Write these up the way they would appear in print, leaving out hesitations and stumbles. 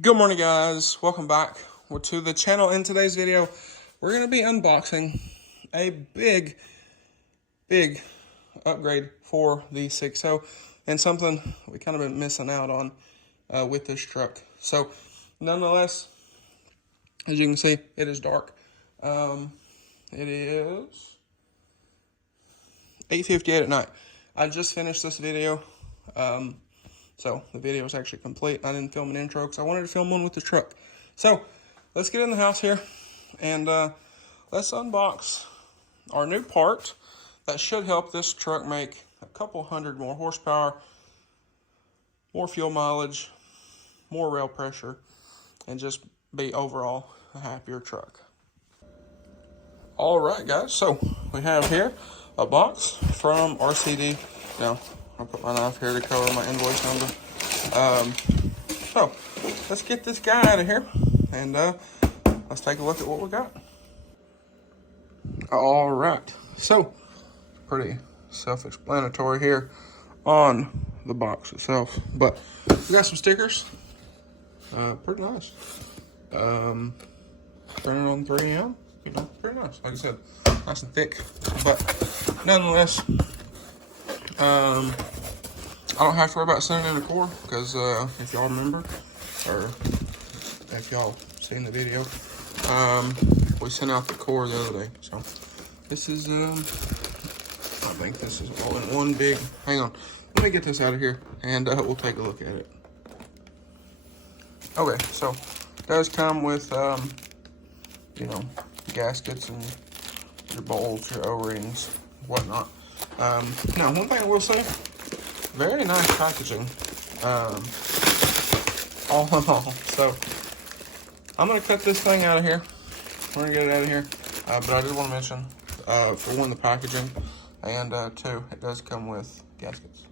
Good morning, guys. Welcome back to the channel. In today's video, we're going to be unboxing a big upgrade for the 6.0 and something we kind of been missing out on with this truck. So, nonetheless, as you can see, it is dark. It is 8:58 at night. I just finished this video. So the video is actually complete. I didn't film an intro because I wanted to film one with the truck. So let's get in the house here and let's unbox our new part that should help this truck make a couple hundred more horsepower, more fuel mileage, more rail pressure, and just be overall a happier truck. All right, guys, so we have here a box from RCD. Now, I'll put my knife here to cover my invoice number. So, let's get this guy out of here, and let's take a look at what we got. All right, so pretty self-explanatory here on the box itself, but we got some stickers. Pretty nice. Printed on 3M. You know, pretty nice. Like I said, nice and thick, but nonetheless, I don't have to worry about sending in a core because if y'all remember, or if y'all seen the video, we sent out the core the other day. So this is, I think this is all in one big, hang on, let me get this out of here and we'll take a look at it. Okay, so it does come with, you know, gaskets and your bolts, your O-rings, whatnot. Now, one thing I will say, very nice packaging, all in all. So, I'm going to cut this thing out of here. We're going to get it out of here. But I did want to mention, for one, the packaging, and two, it does come with gaskets.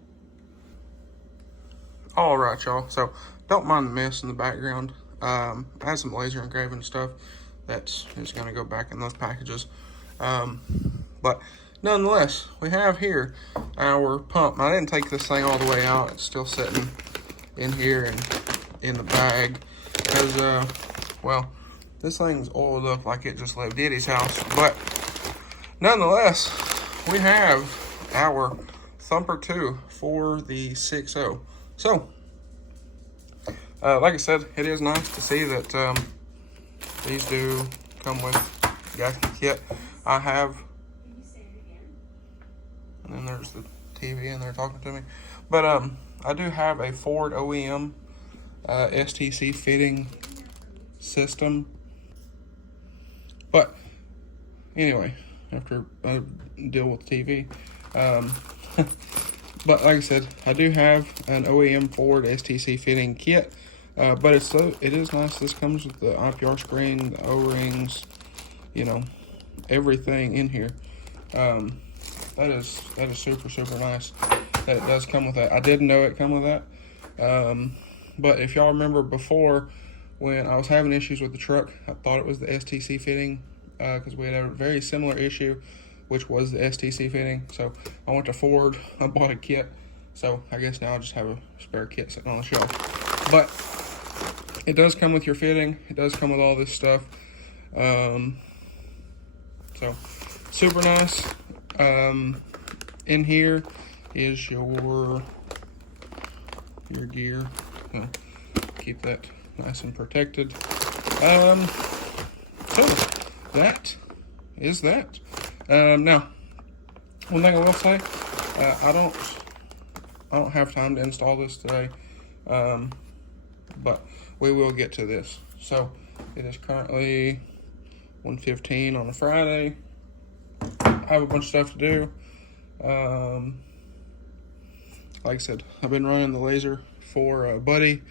All right, y'all. So, don't mind the mess in the background. I have some laser engraving stuff that's going to go back in those packages. But nonetheless, we have here our pump. I didn't take this thing all the way out. It's still sitting in here and in the bag because, well, this thing's oiled up like it just left Diddy's house. But nonetheless, we have our Thumper 2 for the 6.0. So, like I said, it is nice to see that these do come with gasket kit. I have, and then there's the TV in there talking to me. But I do have a Ford OEM STC fitting system. But anyway, after I deal with the TV, but like I said, I do have an OEM Ford STC fitting kit. But it is nice. This comes with the IPR spring, the O-rings, you know, everything in here. That is super nice that it does come with that. I didn't know it come with that. But if y'all remember before, when I was having issues with the truck, I thought it was the STC fitting because we had a very similar issue, which was the STC fitting. So I went to Ford, I bought a kit. So I guess now I just have a spare kit sitting on the shelf. But it does come with your fitting. It does come with all this stuff. So super nice. In here is your gear. Keep that nice and protected. So that is that. Now, one thing I will say, I don't have time to install this today, but we will get to this. So it is currently 1:15 on a Friday. I have a bunch of stuff to do. Like I said, I've been running the laser for a buddy,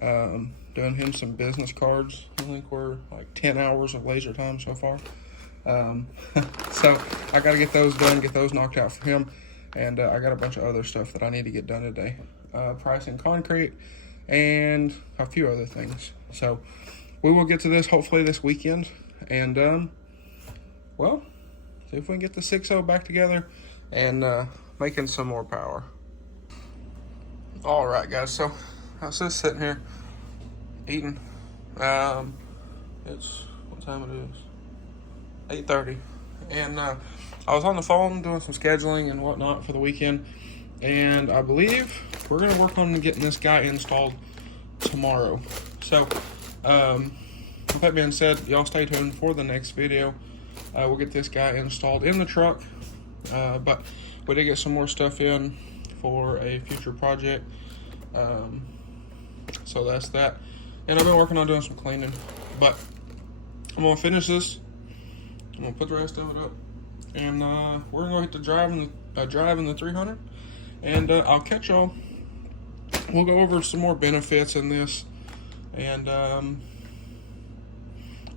doing him some business cards. I think we're like 10 hours of laser time so far. So I got to get those done, get those knocked out for him. And I got a bunch of other stuff that I need to get done today. Pricing concrete and a few other things. So we will get to this hopefully this weekend. And, well, see if we can get the 6.0 back together and making some more power. All right, guys, so I was just sitting here eating. It's, what time it is? 8:30. And I was on the phone doing some scheduling and whatnot for the weekend. And I believe we're going to work on getting this guy installed tomorrow. So, with that being said, y'all stay tuned for the next video. We'll get this guy installed in the truck. But we did get some more stuff in for a future project. So that's that. And I've been working on doing some cleaning. But I'm going to finish this. I'm going to put the rest of it up. And we're going to go hit the drive in the 300. And I'll catch y'all. We'll go over some more benefits in this. And,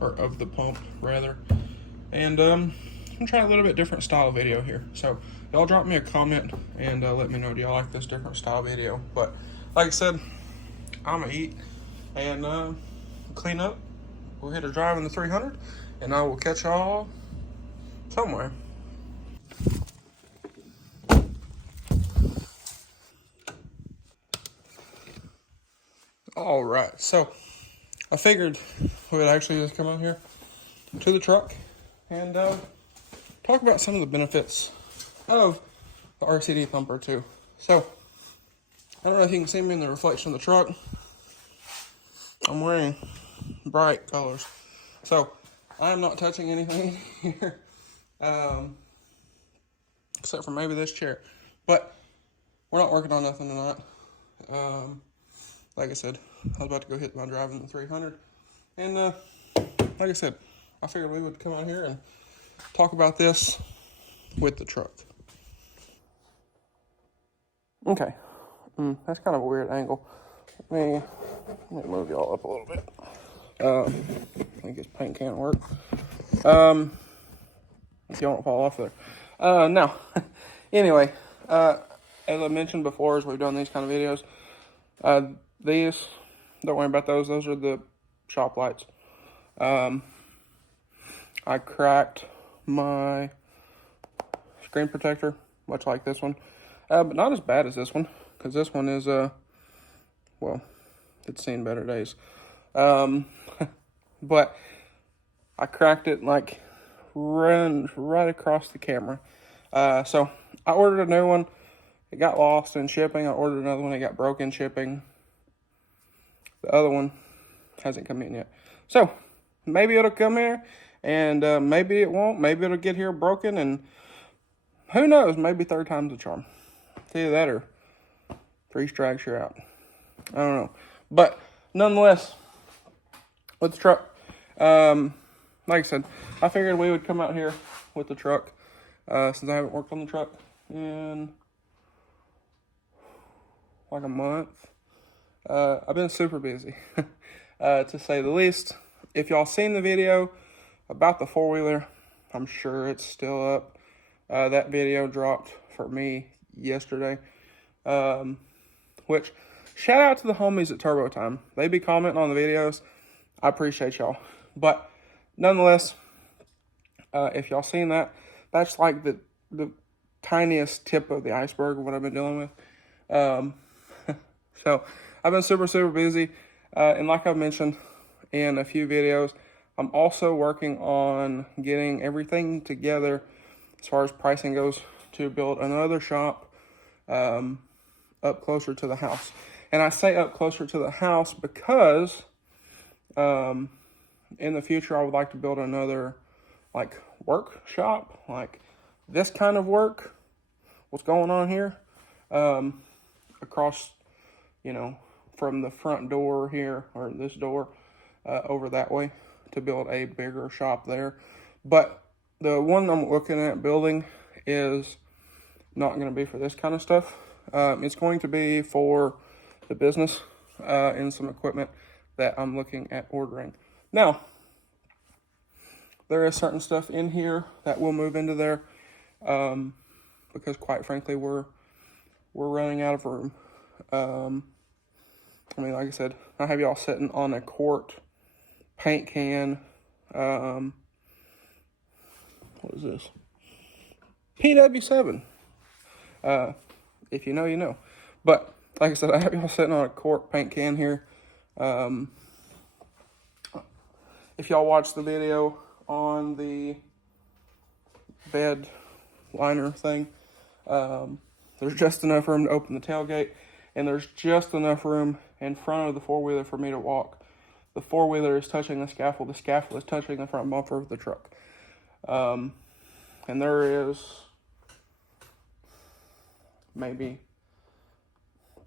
or of the pump, rather. And I'm going to try a little bit different style video here. So, y'all drop me a comment and let me know, do y'all like this different style video? But, like I said, I'm going to eat and clean up. We'll hit a drive in the 300. And I will catch y'all somewhere. All right, so I figured we would actually just come out here to the truck and talk about some of the benefits of the RCD Thumper 2. So, I don't know if you can see me in the reflection of the truck. I'm wearing bright colors. So, I am not touching anything here, except for maybe this chair. But, we're not working on nothing tonight. Like I said, I was about to go hit my drive in the 300. And like I said, I figured we would come out here and talk about this with the truck. Okay, that's kind of a weird angle. Let me move y'all up a little bit. I think this paint can't work. If y'all don't fall off there. Now, anyway, as I mentioned before, as we've done these kind of videos, these, don't worry about those. Those are the shop lights. I cracked my screen protector, much like this one. But not as bad as this one, because this one is, well, it's seen better days. But I cracked it like right across the camera. So I ordered a new one. It got lost in shipping. I ordered another one. It got broke in shipping. The other one hasn't come in yet. So, maybe it'll come here, and maybe it won't. Maybe it'll get here broken, and who knows? Maybe third time's a charm. Either that or 3 strikes, you're out. I don't know. But, nonetheless, with the truck, like I said, I figured we would come out here with the truck, since I haven't worked on the truck in like a month. I've been super busy, to say the least. If y'all seen the video about the 4-wheeler, I'm sure it's still up. That video dropped for me yesterday, which, shout out to the homies at Turbo Time. They be commenting on the videos. I appreciate y'all. But, nonetheless, if y'all seen that, that's like the tiniest tip of the iceberg of what I've been dealing with. So, I've been super busy, and like I've mentioned in a few videos, I'm also working on getting everything together as far as pricing goes to build another shop up closer to the house. And I say up closer to the house because in the future I would like to build another like workshop, like this kind of work, what's going on here, across, you know, from the front door here, or this door, over that way, to build a bigger shop there. But the one I'm looking at building is not going to be for this kind of stuff. It's going to be for the business and some equipment that I'm looking at ordering. Now, there is certain stuff in here that will move into there, because quite frankly, we're running out of room. I mean, like I said, I have y'all sitting on a quart paint can. What is this? PW7. If you know, you know. But, like I said, I have y'all sitting on a quart paint can here. if y'all watched the video on the bed liner thing, there's just enough room to open the tailgate, and there's just enough room in front of the four-wheeler for me to walk. The four-wheeler is touching the scaffold is touching the front bumper of the truck. And there is maybe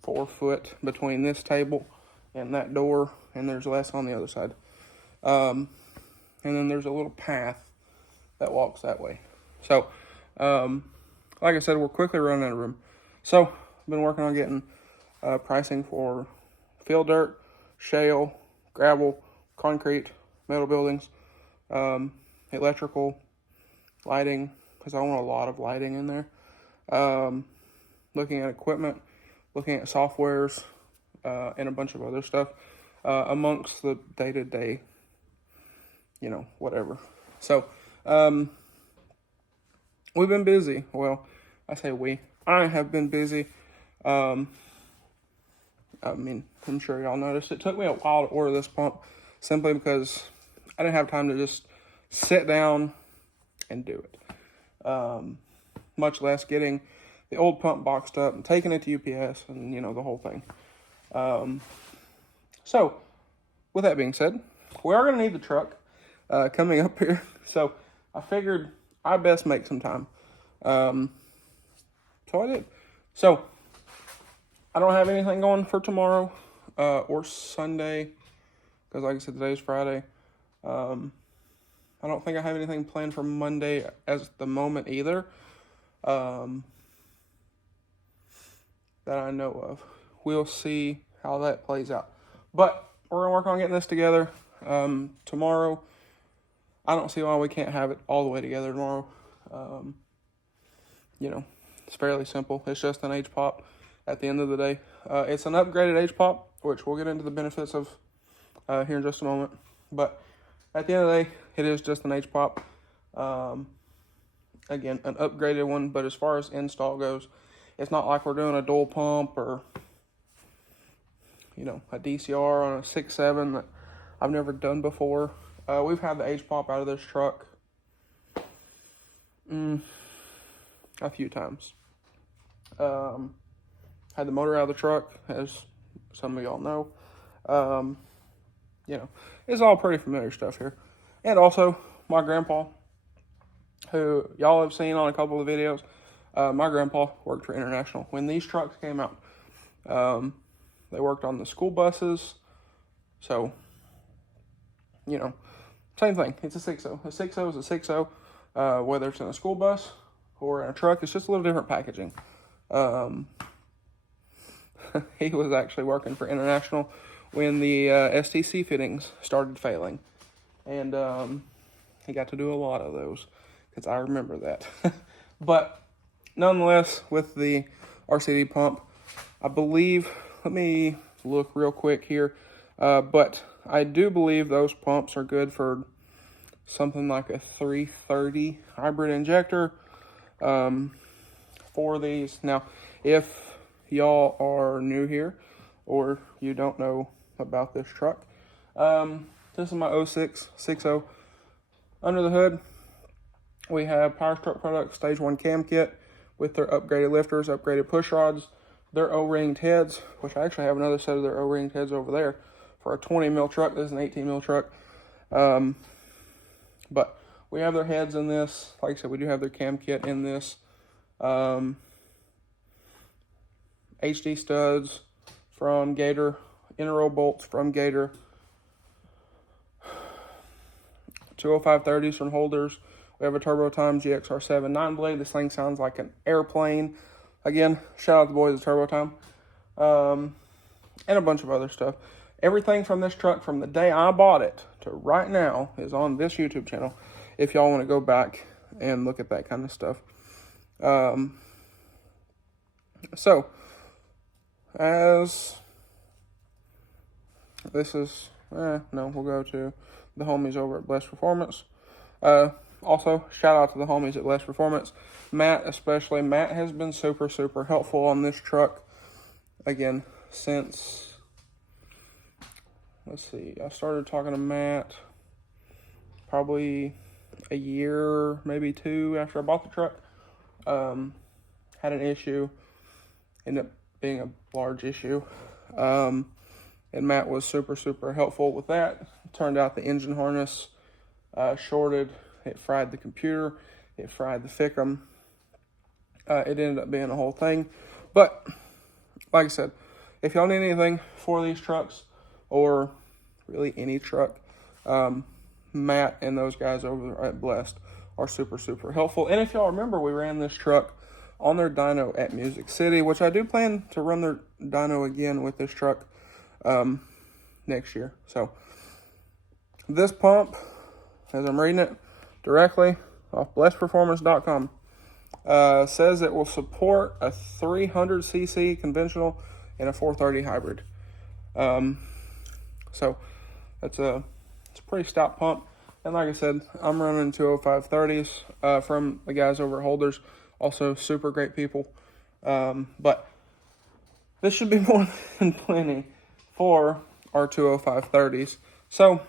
4 foot between this table and that door, and there's less on the other side. And then there's a little path that walks that way. So, like I said, we're quickly running out of room. So, I've been working on getting pricing for field dirt, shale, gravel, concrete, metal buildings, electrical, lighting, because I want a lot of lighting in there. Looking at equipment, looking at softwares, and a bunch of other stuff, amongst the day-to-day, whatever. So, we've been busy. Well, I say we. I have been busy. I'm sure y'all noticed. It took me a while to order this pump simply because I didn't have time to just sit down and do it. Much less getting the old pump boxed up and taking it to UPS and, the whole thing. So, with that being said, we are going to need the truck coming up here. So, I figured I best make some time. So I did. So, I don't have anything going for tomorrow or Sunday, because like I said, today's Friday. I don't think I have anything planned for Monday as the moment either, that I know of. We'll see how that plays out. But we're going to work on getting this together tomorrow. I don't see why we can't have it all the way together tomorrow. It's fairly simple. It's just an HPOP at the end of the day. It's an upgraded HPOP, which we'll get into the benefits of here in just a moment. But at the end of the day, it is just an HPOP. Again, an upgraded one, but as far as install goes, it's not like we're doing a dual pump or, a DCR on a 6.7 that I've never done before. We've had the HPOP out of this truck a few times. Had the motor out of the truck, as some of y'all know. It's all pretty familiar stuff here. And also, my grandpa, who y'all have seen on a couple of videos, my grandpa worked for International. When these trucks came out, they worked on the school buses. So, same thing. It's a 6.0. A 6.0 is a 6.0, whether it's in a school bus or in a truck. It's just a little different packaging. He was actually working for International when the STC fittings started failing. And he got to do a lot of those, because I remember that. But nonetheless, with the RCD pump, I believe, let me look real quick here, but I do believe those pumps are good for something like a 330 hybrid injector for these. Now, if y'all are new here or you don't know about this truck, this is my 06 6.0. Under the hood, we have Powerstroke products, stage 1 cam kit with their upgraded lifters, upgraded push rods, their O-ringed heads, which I actually have another set of their O-ringed heads over there for a 20 mil truck. This is an 18 mil truck. But we have their heads in this. Like I said, we do have their cam kit in this. HD studs from Gator, inner row bolts from Gator, 205/30s from Holders. We have a Turbo Time GXR7 9-blade. This thing sounds like an airplane. Again, shout out to the boys at Turbo Time. And a bunch of other stuff. Everything from this truck from the day I bought it to right now is on this YouTube channel, if y'all want to go back and look at that kind of stuff. So, as this is, no, we'll go to the homies over at Blessed Performance. Also, shout out to the homies at Blessed Performance. Matt especially. Matt has been super, super helpful on this truck. Again, since, let's see, I started talking to Matt probably a year, maybe 2 after I bought the truck. Had an issue, ended up being a large issue. And Matt was super helpful with that. Turned out the engine harness shorted. It fried the computer. It fried the FICM. It ended up being a whole thing. But, like I said, if y'all need anything for these trucks, or really any truck, Matt and those guys over at Blessed are super helpful. And if y'all remember, we ran this truck on their dyno at Music City, which I do plan to run their dyno again with this truck next year. So this pump, as I'm reading it directly off blessedperformance.com, says it will support a 300cc conventional and a 430 hybrid. So it's a pretty stout pump. And like I said, I'm running 205/30s from the guys over at Holders. Also super great people. But this should be more than plenty for our 205/30s. So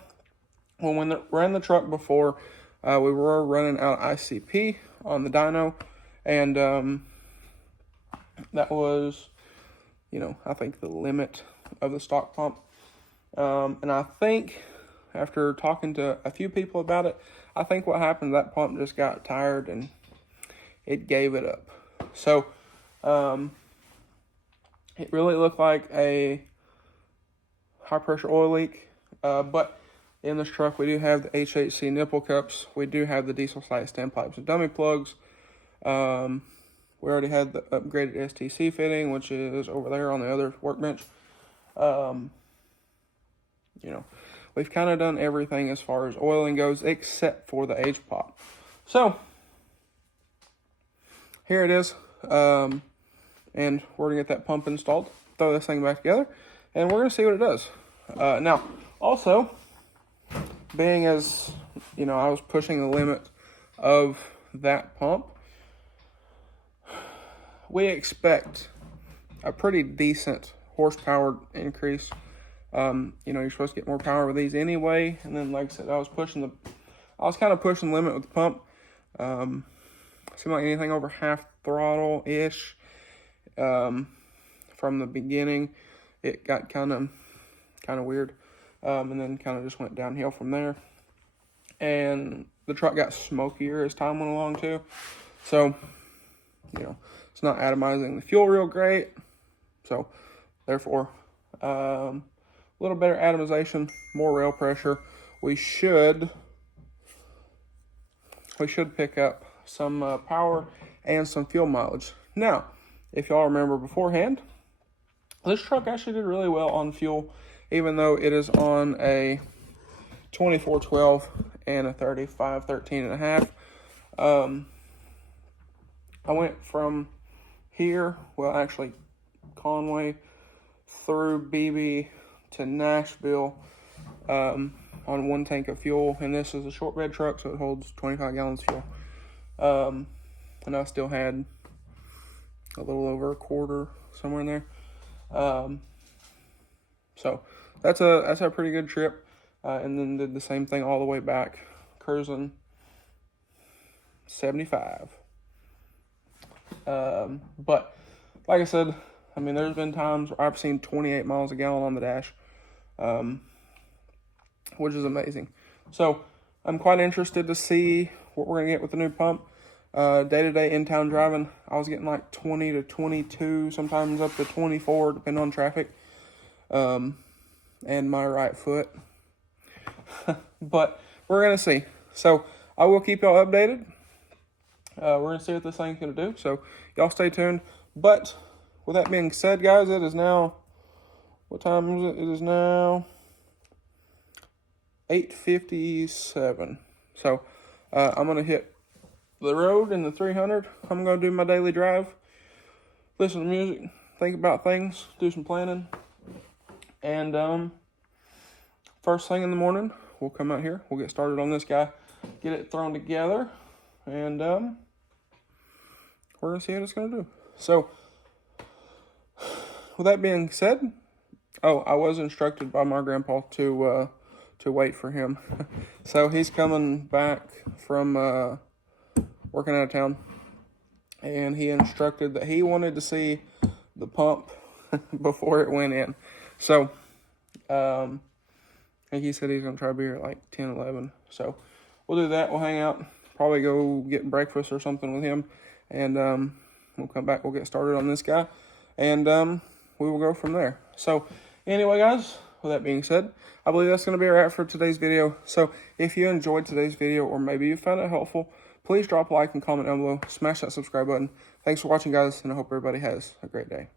when we ran the truck before, we were running out ICP on the dyno. And that was, I think the limit of the stock pump. And I think after talking to a few people about it, I think what happened, that pump just got tired and it gave it up. So it really looked like a high pressure oil leak. But in this truck, we do have the HHC nipple cups. We do have the diesel slice standpipes and dummy plugs. We already had the upgraded STC fitting, which is over there on the other workbench. We've kind of done everything as far as oiling goes, except for the HPOP. So here it is. And we're going to get that pump installed, throw this thing back together, and we're going to see what it does. Now, also, being as, I was pushing the limit of that pump, we expect a pretty decent horsepower increase. You're supposed to get more power with these anyway. And then, like I said, I was kind of pushing the limit with the pump. Seemed like anything over half throttle-ish. From the beginning, it got kind of weird. And then kind of just went downhill from there. And the truck got smokier as time went along too. So, it's not atomizing the fuel real great. So, therefore, a little better atomization, more rail pressure. We should pick up some power and some fuel mileage. Now, if y'all remember beforehand, this truck actually did really well on fuel, even though it is on a 2412 and a 3513.5. I went from here, well, actually Conway through BB to Nashville on one tank of fuel, and this is a short bed truck, so it holds 25 gallons of fuel. And I still had a little over a quarter, somewhere in there. So that's a pretty good trip. And then did the same thing all the way back, cruising 75. But like I said, there's been times where I've seen 28 miles a gallon on the dash, which is amazing. So I'm quite interested to see what we're going to get with the new pump. Day-to-day in-town driving, I was getting like 20 to 22, sometimes up to 24, depending on traffic, and my right foot. But we're going to see. So I will keep y'all updated. We're going to see what this thing's going to do. So y'all stay tuned. But with that being said, guys, it is now, what time is it? It is now 8:57. So I'm going to hit the road in the 300. I'm going to do my daily drive, listen to music, think about things, do some planning. And first thing in the morning, we'll come out here, we'll get started on this guy, get it thrown together, and we're going to see what it's going to do. So with that being said, I was instructed by my grandpa to to wait for him. So he's coming back from working out of town, and he instructed that he wanted to see the pump before it went in. So I think he said he's going to try to be here at like 10, 11. So we'll do that. We'll hang out, probably go get breakfast or something with him, and we'll come back. We'll get started on this guy, and we will go from there. So anyway, guys, with that being said, I believe that's going to be a wrap for today's video. So if you enjoyed today's video, or maybe you found it helpful, please drop a like and comment down below. Smash that subscribe button. Thanks for watching, guys, and I hope everybody has a great day.